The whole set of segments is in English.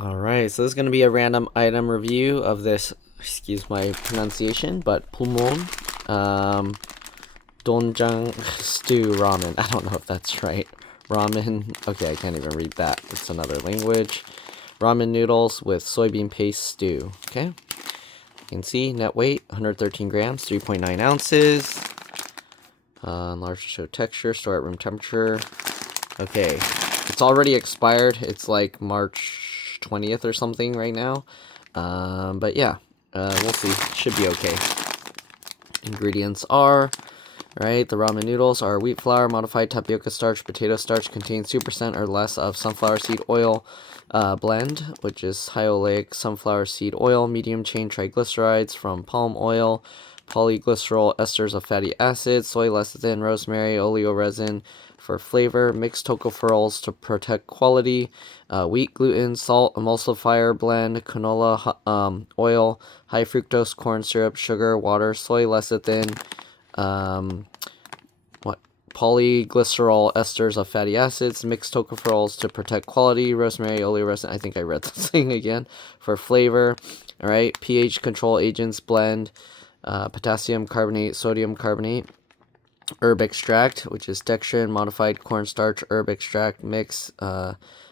Alright, so this is going to be a random item review of this, excuse my pronunciation, but Pulmuone, Doenjang stew ramen. I don't know if that's right. Ramen, okay, I can't even read that. It's another language. Ramen noodles with soybean paste stew, okay? You can see net weight, 113 grams, 3.9 ounces. Large to show texture, store at room temperature. Okay, it's already expired. It's like March 20th or something right now. But yeah, we'll see. Should be okay. Ingredients are, right, the ramen noodles are wheat flour, modified tapioca starch, potato starch, contains 2% or less of sunflower seed oil blend, which is high oleic sunflower seed oil, medium chain triglycerides from palm oil, polyglycerol esters of fatty acids, soy lecithin, rosemary, oleoresin for flavor, mixed tocopherols to protect quality, wheat gluten, salt, emulsifier blend, canola oil, high fructose corn syrup, sugar, water, soy lecithin, polyglycerol esters of fatty acids, mixed tocopherols to protect quality, rosemary, oleoresin, I think I read this thing again, for flavor, alright, pH control agents blend, potassium carbonate, sodium carbonate, herb extract, which is dextrin, modified cornstarch, herb extract mix,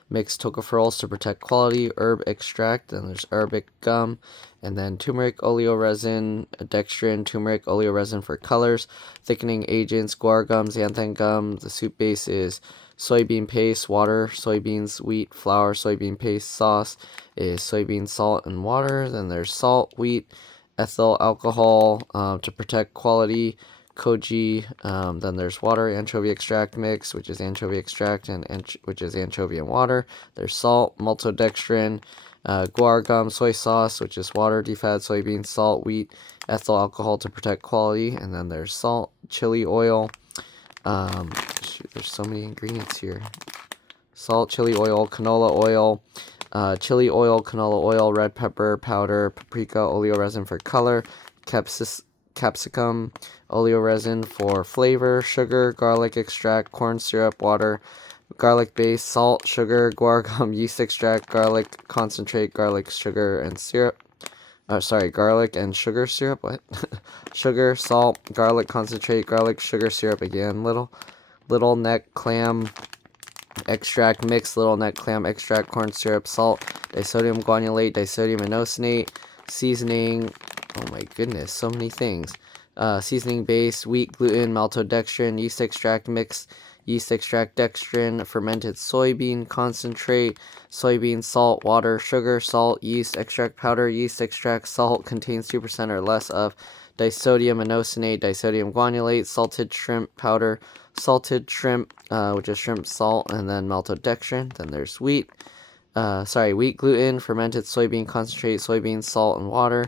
mixed tocopherols to protect quality, herb extract, then there's arabic gum, and then turmeric oleoresin, dextrin, turmeric oleoresin for colors, thickening agents, guar gum, xanthan gum. The soup base is soybean paste, water, soybeans, wheat, flour, soybean paste. Sauce is soybean salt and water. Then there's salt, wheat, ethyl alcohol to protect quality, koji, then there's water, anchovy extract mix, which is anchovy extract which is anchovy and water. There's salt, maltodextrin, guar gum, soy sauce, which is water, defat, soybean, salt, wheat, ethyl alcohol to protect quality, and then there's salt, chili oil. Shoot, there's so many ingredients here. Salt, chili oil, canola oil, chili oil, canola oil, red pepper powder, paprika, oleoresin for color, capsicum, oleoresin for flavor, sugar, garlic extract, corn syrup, water, garlic base, salt, sugar, guar gum, yeast extract, garlic concentrate, garlic sugar and syrup. Garlic and sugar syrup. What? Sugar, salt, garlic concentrate, garlic sugar syrup again. Little neck clam extract mix, little neck clam extract, corn syrup, salt, disodium guanylate, disodium inosinate, seasoning. Oh my goodness, so many things. Seasoning base, wheat gluten, maltodextrin, yeast extract mix, yeast extract dextrin, fermented soybean concentrate, soybean salt, water, sugar, salt, yeast extract powder, yeast extract salt, contains 2% or less of disodium inosinate, disodium guanylate, salted shrimp powder, salted shrimp, which is shrimp salt, and then maltodextrin. Then there's wheat gluten, fermented soybean concentrate, soybean salt and water,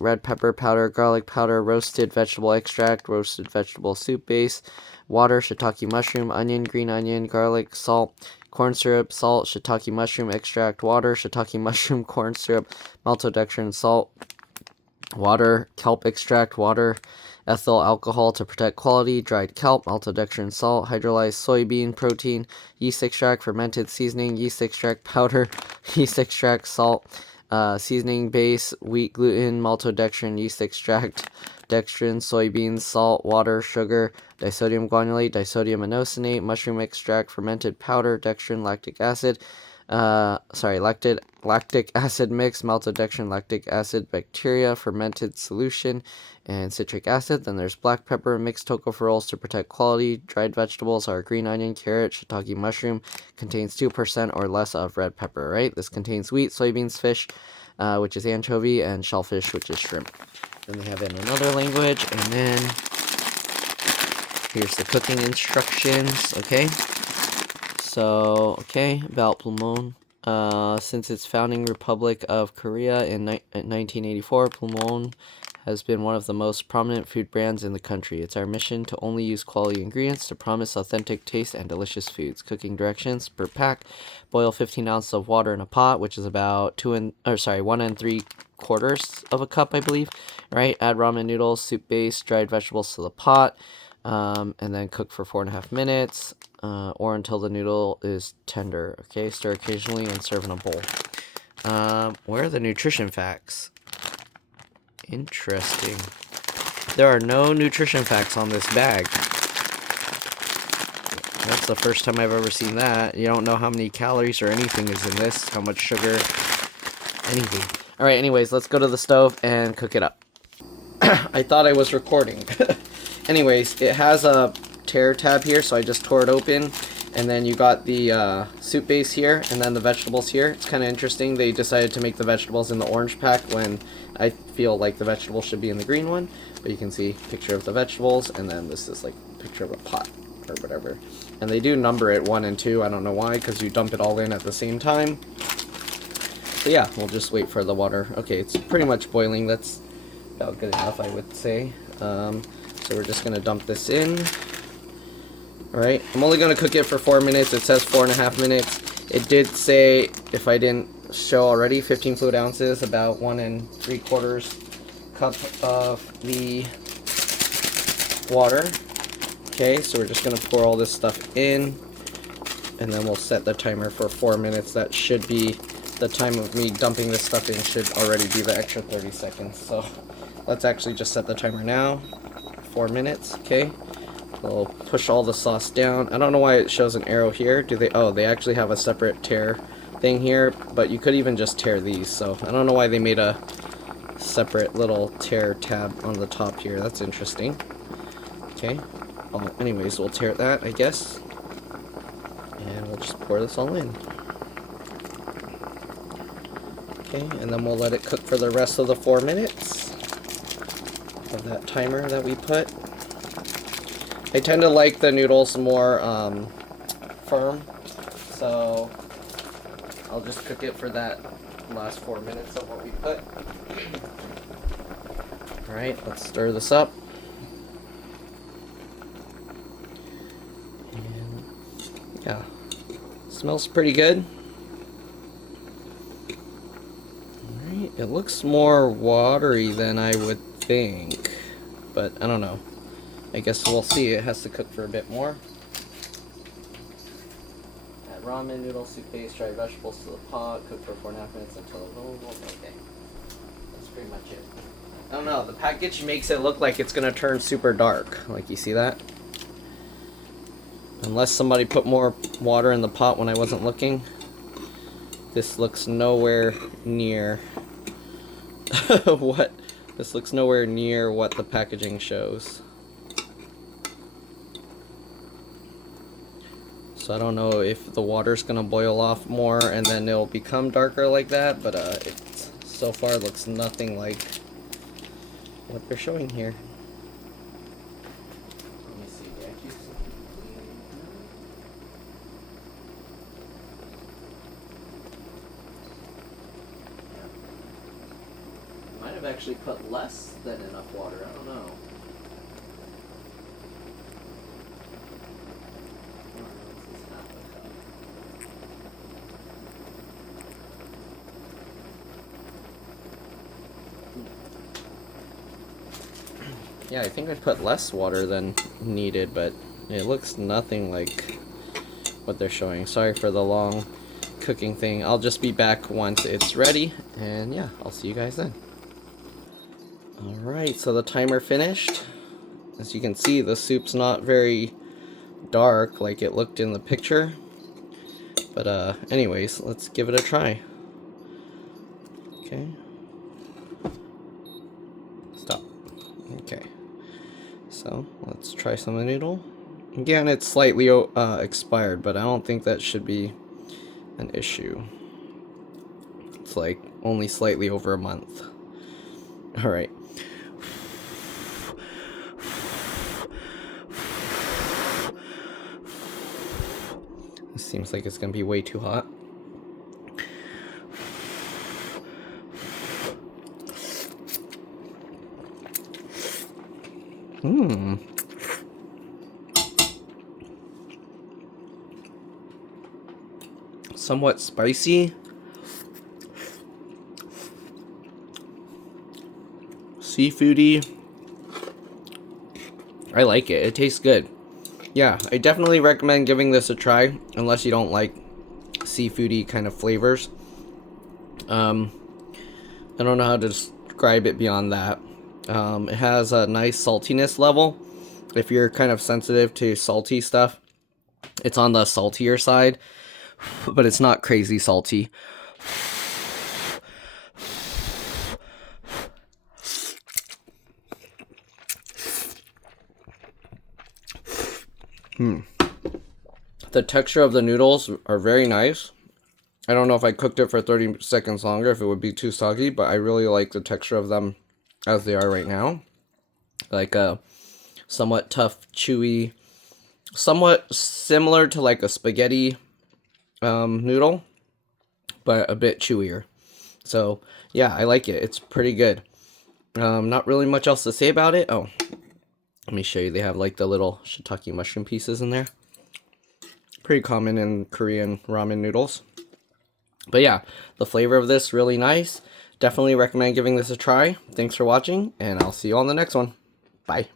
red pepper powder, garlic powder, roasted vegetable extract, roasted vegetable soup base, water, shiitake mushroom, onion, green onion, garlic, salt, corn syrup, salt, shiitake mushroom extract, water, shiitake mushroom, corn syrup, maltodextrin, salt, water, kelp extract, water, ethyl alcohol to protect quality, dried kelp, maltodextrin, salt, hydrolyzed soybean protein, yeast extract, fermented seasoning, yeast extract powder, yeast extract salt, seasoning base, wheat gluten, maltodextrin, yeast extract, dextrin, soybeans, salt, water, sugar, disodium guanylate, disodium inosinate, mushroom extract, fermented powder, dextrin, lactic acid, lactic acid mix, maltodextrin, lactic acid, bacteria, fermented solution, and citric acid. Then there's black pepper, mixed tocopherols to protect quality. Dried vegetables are green onion, carrot, shiitake mushroom, contains 2% or less of red pepper, right? This contains wheat, soybeans, fish, which is anchovy, and shellfish, which is shrimp. Then they have it in another language, and then here's the cooking instructions, okay? So, okay, about Pulmuone. Since its founding Republic of Korea in 1984, Pulmuone has been one of the most prominent food brands in the country. It's our mission to only use quality ingredients to promise authentic taste and delicious foods. Cooking directions per pack: boil 15 ounces of water in a pot, which is about 1 3/4 of a cup, I believe. Right? Add ramen noodles, soup base, dried vegetables to the pot. And then cook for 4.5 minutes, or until the noodle is tender. Okay, stir occasionally and serve in a bowl. Where are the nutrition facts? Interesting. There are no nutrition facts on this bag. That's the first time I've ever seen that. You don't know how many calories or anything is in this, how much sugar, anything. Alright, anyways, let's go to the stove and cook it up. I thought I was recording. Anyways, it has a tear tab here, so I just tore it open. And then you got the soup base here, and then the vegetables here. It's kind of interesting. They decided to make the vegetables in the orange pack when I feel like the vegetables should be in the green one. But you can see a picture of the vegetables, and then this is like a picture of a pot or whatever. And they do number it 1 and 2. I don't know why, because you dump it all in at the same time. So yeah, we'll just wait for the water. Okay, it's pretty much boiling. That's about good enough, I would say. So we're just going to dump this in. Alright, I'm only going to cook it for 4 minutes. It says 4.5 minutes. It did say, if I didn't show already, 15 fluid ounces, about 1 3/4 cup of the water. Okay, so we're just going to pour all this stuff in, and then we'll set the timer for 4 minutes. That should be the time of me dumping this stuff in, should already be the extra 30 seconds. So let's actually just set the timer now. 4 minutes, okay? We'll push all the sauce down. I don't know why it shows an arrow here. Do they? Oh, they actually have a separate tear thing here, but you could even just tear these. So I don't know why they made a separate little tear tab on the top here. That's interesting. Okay. Well, anyways, we'll tear that, I guess. And we'll just pour this all in. Okay, and then we'll let it cook for the rest of the 4 minutes of that timer that we put. I tend to like the noodles more firm, so I'll just cook it for that last 4 minutes of what we put. Alright, let's stir this up. And yeah, smells pretty good. Alright, it looks more watery than I would think, but I don't know. I guess we'll see. It has to cook for a bit more. Add ramen, noodle, soup base, dry vegetables to the pot. Cook for 4.5 minutes until available. Okay. That's pretty much it. I don't know. The package makes it look like it's going to turn super dark. Like, you see that? Unless somebody put more water in the pot when I wasn't looking. This looks nowhere near what... This looks nowhere near what the packaging shows. So I don't know if the water's gonna boil off more and then it'll become darker like that, but it so far looks nothing like what they're showing here. Let me see. Might have actually put less than enough water. I don't know. Yeah, I think I put less water than needed, but it looks nothing like what they're showing. Sorry for the long cooking thing. I'll just be back once it's ready, and yeah, I'll see you guys then. Alright, so the timer finished. As you can see, the soup's not very dark like it looked in the picture. But anyways, let's give it a try. Okay. Stop. Okay. So, let's try some of the noodle. Again, it's slightly expired, but I don't think that should be an issue. It's like only slightly over a month. Alright. This seems like it's gonna be way too hot. Somewhat spicy. Seafoody. I like it. It tastes good. Yeah, I definitely recommend giving this a try, unless you don't like seafoody kind of flavors. I don't know how to describe it beyond that. It has a nice saltiness level. If you're kind of sensitive to salty stuff, it's on the saltier side, but it's not crazy salty. The texture of the noodles are very nice. I don't know if I cooked it for 30 seconds longer, if it would be too soggy, but I really like the texture of them as they are right now. Like a somewhat tough, chewy, somewhat similar to like a spaghetti noodle, but a bit chewier. So yeah, I like it. It's pretty good. Not really much else to say about it. Oh, let me show you. They have like the little shiitake mushroom pieces in there. Pretty common in Korean ramen noodles. But yeah, the flavor of this really nice. Definitely recommend giving this a try. Thanks for watching, and I'll see you on the next one. Bye.